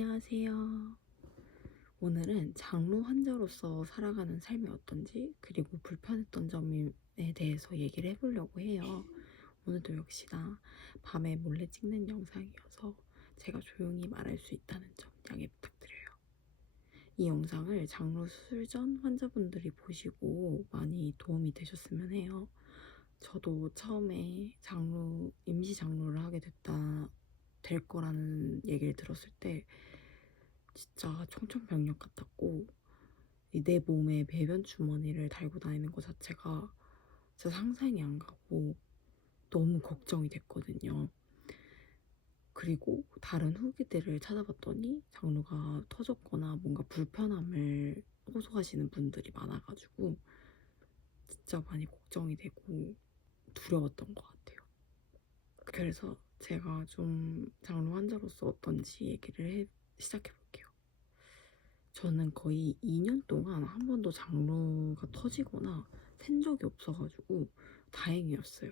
안녕하세요. 오늘은 장로 환자로서 살아가는 삶이 어떤지, 그리고 불편했던 점에 대해서 얘기를 해보려고 해요. 오늘도 역시나 밤에 몰래 찍는 영상이어서 제가 조용히 말할 수 있다는 점 양해 부탁드려요. 이 영상을 장로 수술 전 환자분들이 보시고 많이 도움이 되셨으면 해요. 저도 처음에 임시 장로를 하게 될 거라는 얘기를 들었을 때 진짜 청천벽력 같았고, 내 몸에 배변 주머니를 달고 다니는 것 자체가 진짜 상상이 안 가고 너무 걱정이 됐거든요. 그리고 다른 후기들을 찾아봤더니 장루가 터졌거나 뭔가 불편함을 호소하시는 분들이 많아가지고 진짜 많이 걱정이 되고 두려웠던 것 같아요. 그래서 제가 좀 장루 환자로서 어떤지 시작해 볼게요. 저는 거의 2년 동안 한 번도 장루가 터지거나 샌 적이 없어가지고 다행이었어요.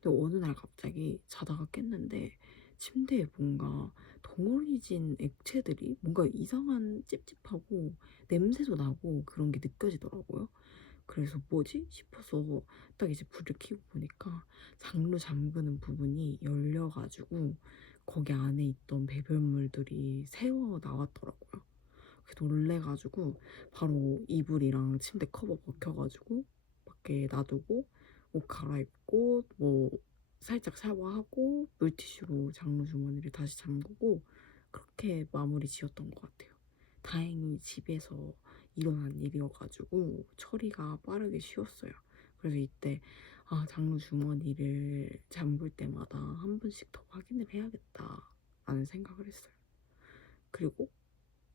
근데 어느 날 갑자기 자다가 깼는데 침대에 뭔가 덩어리진 액체들이 뭔가 이상한 찝찝하고 냄새도 나고 그런 게 느껴지더라고요. 그래서 뭐지 싶어서 딱 이제 불을 켜고 보니까 장루 잠그는 부분이 열려가지고 거기 안에 있던 배변물들이 새어 나왔더라고요. 그래서 놀래가지고 바로 이불이랑 침대 커버 벗겨가지고 밖에 놔두고 옷 갈아입고 뭐 살짝 샤워하고 물티슈로 장로 주머니를 다시 잠그고 그렇게 마무리 지었던 것 같아요. 다행히 집에서 일어난 일이어가지고 처리가 빠르게 쉬웠어요. 그래서 이때 장로 주머니를 잠글 때마다 한 번씩 더 확인을 해야겠다 라는 생각을 했어요. 그리고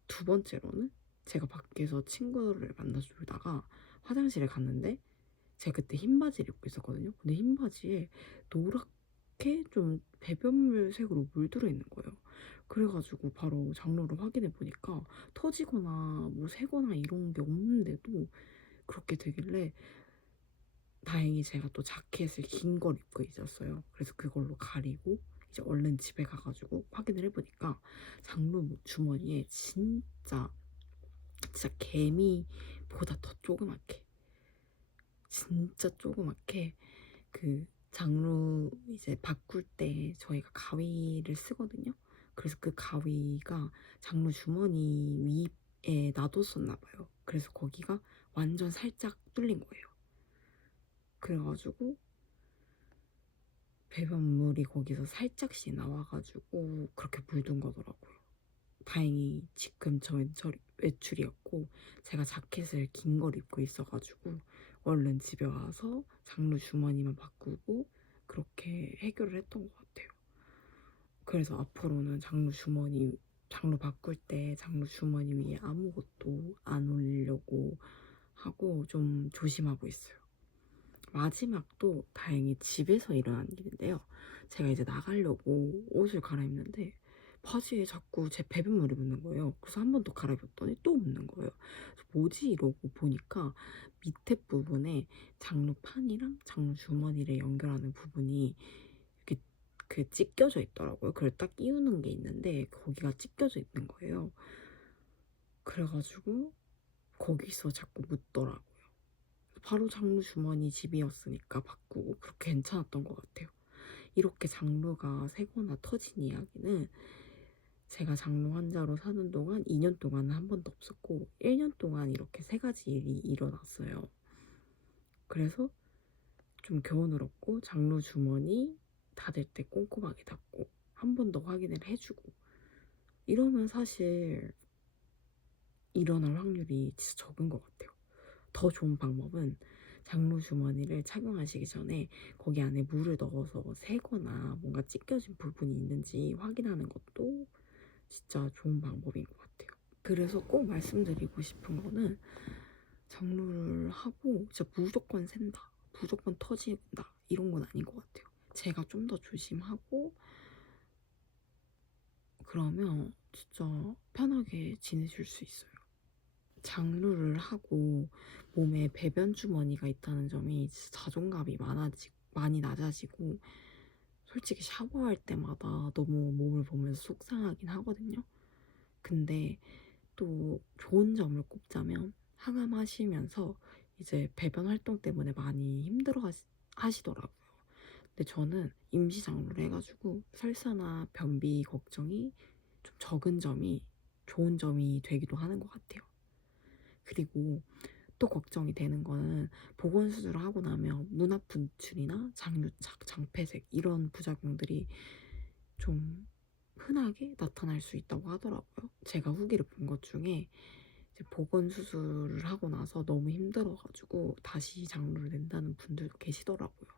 두 번째로는 제가 밖에서 친구를 만나서 놀다가 화장실에 갔는데 제가 그때 흰 바지를 입고 있었거든요. 근데 흰 바지에 노랗게 좀 배변물 색으로 물들어 있는 거예요. 그래가지고 바로 장로를 확인해 보니까 터지거나 뭐 새거나 이런 게 없는데도 그렇게 되길래 다행히 제가 또 자켓을 긴 걸 입고 있었어요. 그래서 그걸로 가리고 이제 얼른 집에 가가지고 확인을 해보니까 장로 주머니에 진짜 개미보다 더 조그맣게, 진짜 조그맣게 그 장루 이제 바꿀 때 저희가 가위를 쓰거든요. 그래서 그 가위가 장루 주머니 위에 놔뒀었나 봐요. 그래서 거기가 완전 살짝 뚫린 거예요. 그래가지고 배변물이 거기서 살짝씩 나와가지고 그렇게 물든 거더라고요. 다행히 지금 저 외출이었고 제가 자켓을 긴 걸 입고 있어가지고 얼른 집에 와서 장루 주머니만 바꾸고 그렇게 해결을 했던 것 같아요. 그래서 앞으로는 장루 바꿀 때 장루 주머니 위에 아무것도 안 올리려고 하고 좀 조심하고 있어요. 마지막도 다행히 집에서 일어난 일인데요. 제가 이제 나가려고 옷을 갈아입는데 바지에 자꾸 제 배변물이 묻는 거예요. 그래서 한 번 더 갈아입었더니 또 묻는 거예요. 그래서 뭐지 이러고 보니까 밑에 부분에 장루판이랑 장루 주머니를 연결하는 부분이 이렇게 찢겨져 있더라고요. 그걸 딱 끼우는 게 있는데 거기가 찢겨져 있는 거예요. 그래가지고 거기서 자꾸 묻더라고요. 바로 장루 주머니 집이었으니까 바꾸고 그렇게 괜찮았던 것 같아요. 이렇게 장루가 새거나 터진 이야기는 제가 장루 환자로 사는 동안 2년 동안은 한 번도 없었고 1년 동안 이렇게 세 가지 일이 일어났어요. 그래서 좀 겨우늘었고 장루 주머니 닫을 때 꼼꼼하게 닫고 한 번 더 확인을 해주고 이러면 사실 일어날 확률이 진짜 적은 것 같아요. 더 좋은 방법은 장로 주머니를 착용하시기 전에 거기 안에 물을 넣어서 새거나 뭔가 찢겨진 부분이 있는지 확인하는 것도 진짜 좋은 방법인 것 같아요. 그래서 꼭 말씀드리고 싶은 거는 장로를 하고 진짜 무조건 샌다, 무조건 터진다 이런 건 아닌 것 같아요. 제가 좀 더 조심하고 그러면 진짜 편하게 지내실 수 있어요. 장루를 하고 몸에 배변 주머니가 있다는 점이 진짜 자존감이 많이 낮아지고 솔직히 샤워할 때마다 너무 몸을 보면서 속상하긴 하거든요. 근데 또 좋은 점을 꼽자면 항암하시면서 이제 배변 활동 때문에 많이 힘들어 하시더라고요. 근데 저는 임시장로를 해가지고 설사나 변비 걱정이 좀 적은 점이 좋은 점이 되기도 하는 것 같아요. 그리고 또 걱정이 되는 거는 보건수술을 하고 나면 문화분출이나 장유착, 장폐색 이런 부작용들이 좀 흔하게 나타날 수 있다고 하더라고요. 제가 후기를 본 것 중에 이제 보건수술을 하고 나서 너무 힘들어가지고 다시 장루를 낸다는 분들도 계시더라고요.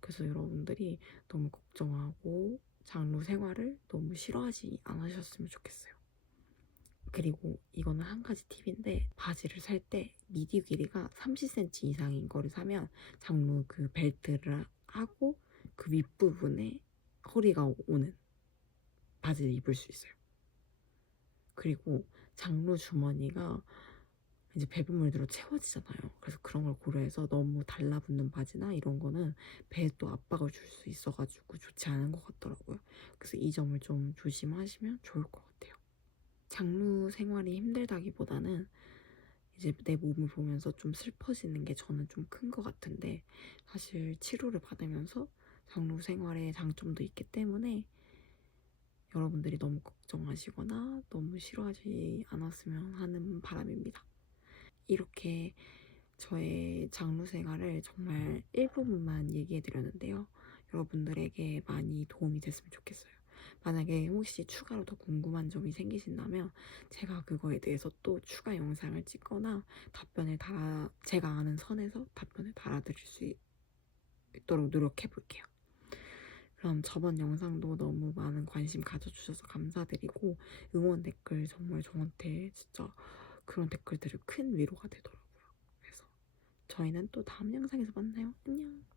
그래서 여러분들이 너무 걱정하고 장루 생활을 너무 싫어하지 않으셨으면 좋겠어요. 그리고 이거는 한 가지 팁인데, 바지를 살 때 미디 길이가 30cm 이상인 거를 사면 장루 그 벨트를 하고 그 윗부분에 허리가 오는 바지를 입을 수 있어요. 그리고 장루 주머니가 이제 배분물들로 채워지잖아요. 그래서 그런 걸 고려해서 너무 달라붙는 바지나 이런 거는 배에 또 압박을 줄 수 있어가지고 좋지 않은 것 같더라고요. 그래서 이 점을 좀 조심하시면 좋을 것 같아요. 장루 생활이 힘들다기보다는 이제 내 몸을 보면서 좀 슬퍼지는 게 저는 좀 큰 것 같은데, 사실 치료를 받으면서 장루 생활의 장점도 있기 때문에 여러분들이 너무 걱정하시거나 너무 싫어하지 않았으면 하는 바람입니다. 이렇게 저의 장루 생활을 정말 일부분만 얘기해 드렸는데요. 여러분들에게 많이 도움이 됐으면 좋겠어요. 만약에 혹시 추가로 더 궁금한 점이 생기신다면 제가 그거에 대해서 또 추가 영상을 찍거나 제가 아는 선에서 답변을 달아드릴 수 있도록 노력해 볼게요. 그럼 저번 영상도 너무 많은 관심 가져주셔서 감사드리고, 응원 댓글 정말 저한테 진짜 그런 댓글들이 큰 위로가 되더라고요. 그래서 저희는 또 다음 영상에서 만나요. 안녕.